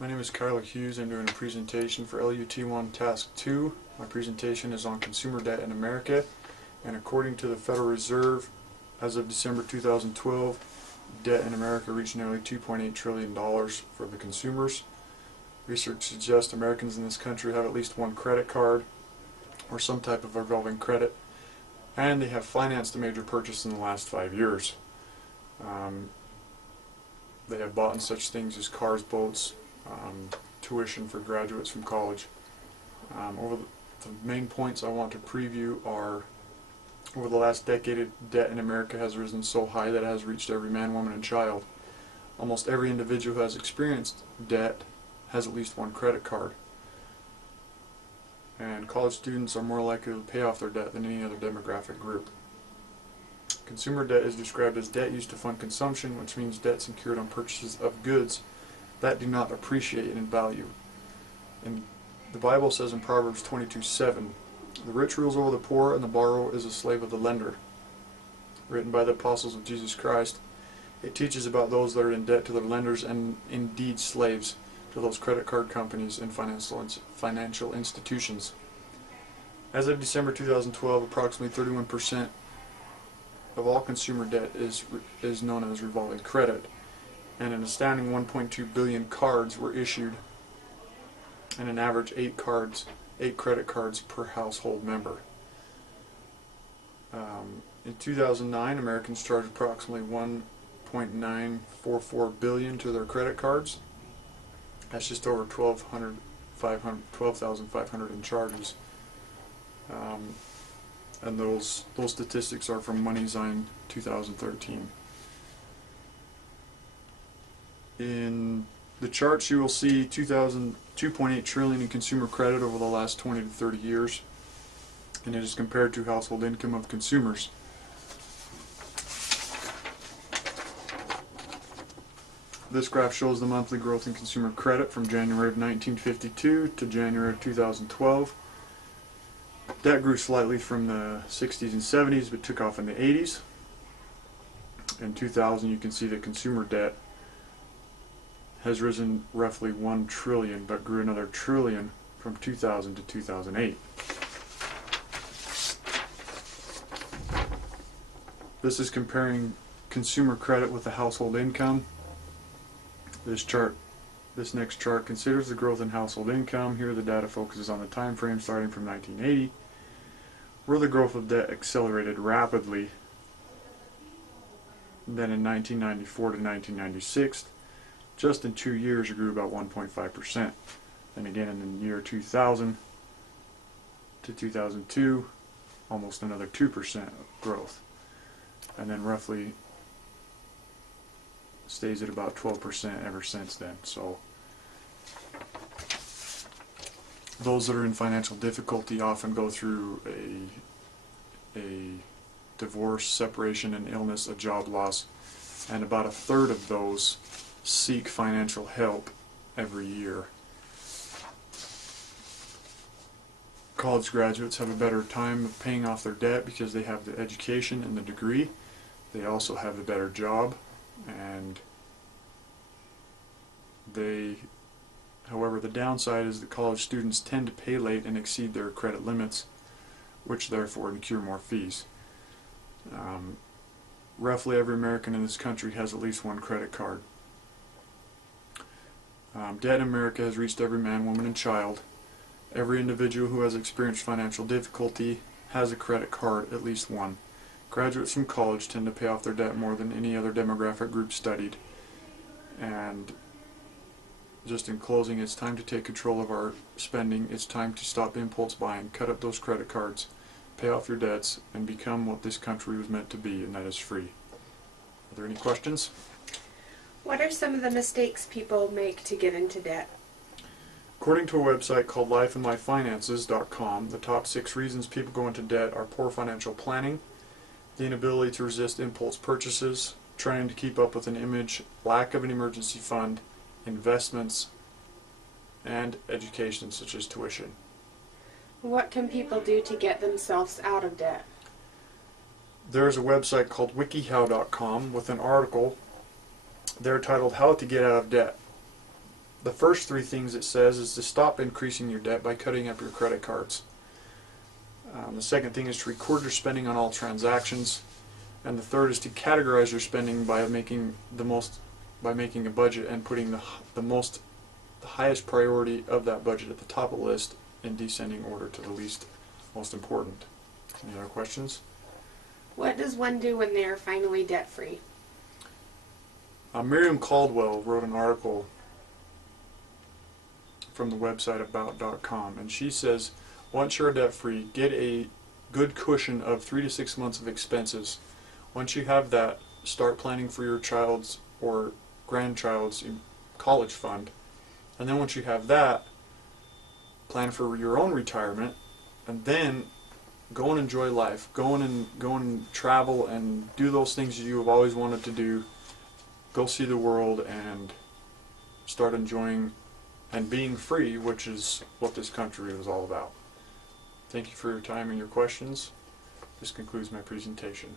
My name is Kyler Hughes. I'm doing a presentation for LUT1 Task 2. My presentation is on consumer debt in America, and according to the Federal Reserve, as of December 2012, debt in America reached nearly $2.8 trillion for the consumers. Research suggests Americans in this country have at least one credit card or some type of revolving credit, and they have financed a major purchase in the last 5 years. They have bought in such things as cars, boats, tuition for graduates from college. The main points I want to preview are, over the last decade, debt in America has risen so high that it has reached every man, woman, and child. Almost every individual who has experienced debt has at least one credit card. And college students are more likely to pay off their debt than any other demographic group. Consumer debt is described as debt used to fund consumption, which means debt secured on purchases of goods that do not appreciate in value. And the Bible says in Proverbs 22:7, "The rich rules over the poor, and the borrower is a slave of the lender." Written by the apostles of Jesus Christ, it teaches about those that are in debt to their lenders and indeed slaves to those credit card companies and financial institutions. As of December 2012, approximately 31% of all consumer debt is known as revolving credit, and an astounding 1.2 billion cards were issued, and an average 8 credit cards per household member. In 2009, Americans charged approximately $1.944 billion to their credit cards. That's just over 12,500 in charges. And those statistics are from MoneyZine 2013. In the charts, you will see 2.8 trillion in consumer credit over the last 20 to 30 years, and it is compared to household income of consumers. This graph shows the monthly growth in consumer credit from January of 1952 to January of 2012. Debt grew slightly from the 60s and 70s, but took off in the 80s. In 2000, you can see that consumer debt has risen roughly 1 trillion, but grew another trillion from 2000 to 2008. This is comparing consumer credit with the household income. This next chart considers the growth in household income. Here the data focuses on the time frame starting from 1980, where the growth of debt accelerated rapidly. Then in 1994 to 1996, just in 2 years it grew about 1.5%. Then again in the year 2000 to 2002, almost another 2% growth. And then roughly stays at about 12% ever since then. So those that are in financial difficulty often go through a divorce, separation, and illness, a job loss, and about a third of those seek financial help every year. College graduates have a better time of paying off their debt because they have the education and the degree. They also have the better job, and however, the downside is that college students tend to pay late and exceed their credit limits, which therefore incur more fees. Roughly every American in this country has at least one credit card. Debt in America has reached every man, woman, and child. Every individual who has experienced financial difficulty has a credit card, at least one. Graduates from college tend to pay off their debt more than any other demographic group studied. And just in closing, it's time to take control of our spending. It's time to stop impulse buying, cut up those credit cards, pay off your debts, and become what this country was meant to be, and that is free. Are there any questions? What are some of the mistakes people make to get into debt? According to a website called lifeandmyfinances.com, the top 6 reasons people go into debt are poor financial planning, the inability to resist impulse purchases, trying to keep up with an image, lack of an emergency fund, investments, and education such as tuition. What can people do to get themselves out of debt? There is a website called wikihow.com with an article there titled "How to Get Out of Debt." The first three things it says is to stop increasing your debt by cutting up your credit cards. The second thing is to record your spending on all transactions, and the third is to categorize your spending by making a budget and putting the highest priority of that budget at the top of the list in descending order to the least most important. Any other questions? What does one do when they are finally debt free? Miriam Caldwell wrote an article from the website about.com, and she says, once you're debt free, get a good cushion of 3 to 6 months of expenses. Once you have that, start planning for your child's or grandchild's college fund. And then once you have that, plan for your own retirement, and then go and enjoy life. Go and travel and do those things you have always wanted to do. Go see the world and start enjoying and being free, which is what this country is all about. Thank you for your time and your questions. This concludes my presentation.